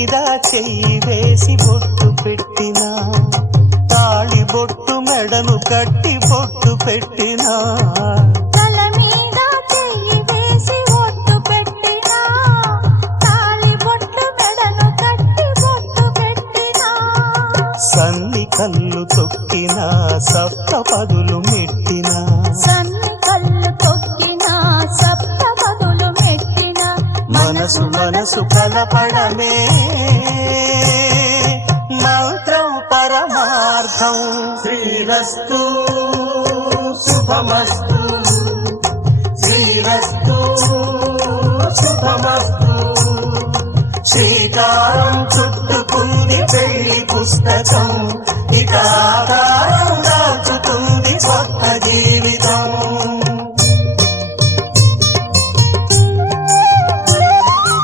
మీద చెయ్యి వేసి బొట్టు పెట్టినా, తాళి బొట్టు మెడను కట్టి బొట్టు పెట్టినా, తల మీద చెయ్యి వేసి బొట్టు పెట్టినా, తాళి బొట్టు మెడను కట్టి బొట్టు పెట్టినా, సన్ని కళ్ళు తొక్కినా సప్త పదులు మెట్టినా, సన్ని కళ్ళు తొక్కినా సప్త పదులు మెట్టినా, మనసు మనసు కలపడమే మంత్రం పరమార్థం. శ్రీరస్తు శుభమస్తు, శ్రీరస్తు శుభమస్తు. శ్రీకారం చుట్టుకుంది పెళ్లి పుస్తకం, ఇక